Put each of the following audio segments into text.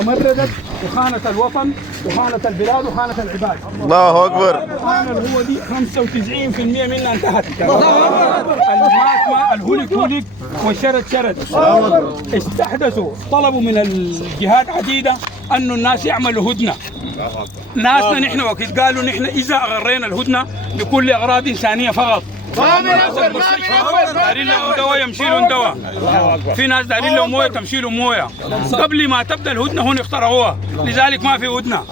تمردت وخانت الوطن وخانت البلاد وخانت العباد. الله اكبر. الخانه هو دي 95% منها انتهت. الهلك هلك والشرد شرد. استحدثوا طلبوا من الجهات عديده انه الناس يعملوا هدنه. ناسنا نحن وقت قالوا نحن اذا اغرينا الهدنه بكل اغراض انسانيه فقط. ناس المستشفى دارين لهم دواء يمشي لهم دواء، في ناس دارين لهم مويه تمشي لهم مويه. قبل ما تبدا الهدنه هون اخترعوها، لذلك ما في هدنه.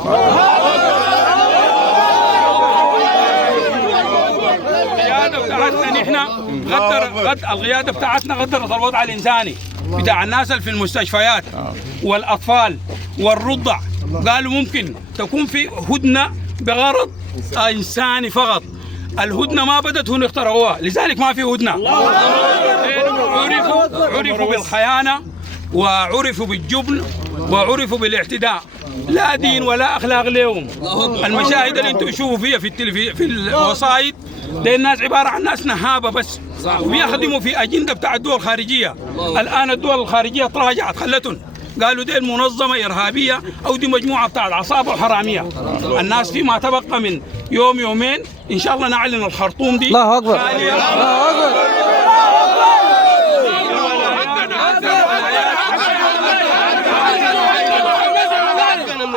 القياده بتاعتنا نحن القياده بتاعتنا غدرت الوضع الانساني بتاع الناس اللي في المستشفيات والاطفال والرضع. قالوا ممكن تكون في هدنه بغرض انساني فقط. الهدنه ما بدت هون اخترعوها، لذلك ما في هدنه. عرفوا بالخيانه وعرفوا بالجبن وعرفوا بالاعتداء. لا دين ولا اخلاق لهم. المشاهد اللي انتم تشوفوا فيها في الوسائط دي الناس عباره عن ناس نهابه بس، وبيخدموا في اجنده بتاع الدول الخارجيه. الان الدول الخارجيه تراجعت خلتهم، قالوا دي المنظمه ارهابيه او دي مجموعه بتاعت عصابه وحراميه. الناس فيما تبقى من يوم يومين ان شاء الله نعلن الخرطوم دي. الله اكبر. الله اكبر.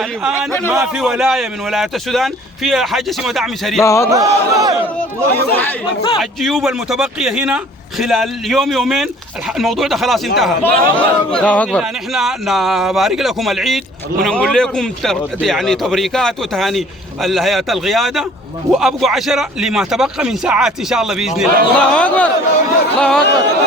الآن ما في ولاية من ولايات السودان فيها حاجة اسمها دعم سريع. الجيوب المتبقية هنا خلال يوم يومين الموضوع ده خلاص انتهى. الله اكبر. نحن نبارك لكم العيد ونقول لكم يعني تبريكات وتهاني هيئة القيادة، وابقوا 10 لما تبقى من ساعات ان شاء الله باذن الله. الله اكبر. الله اكبر.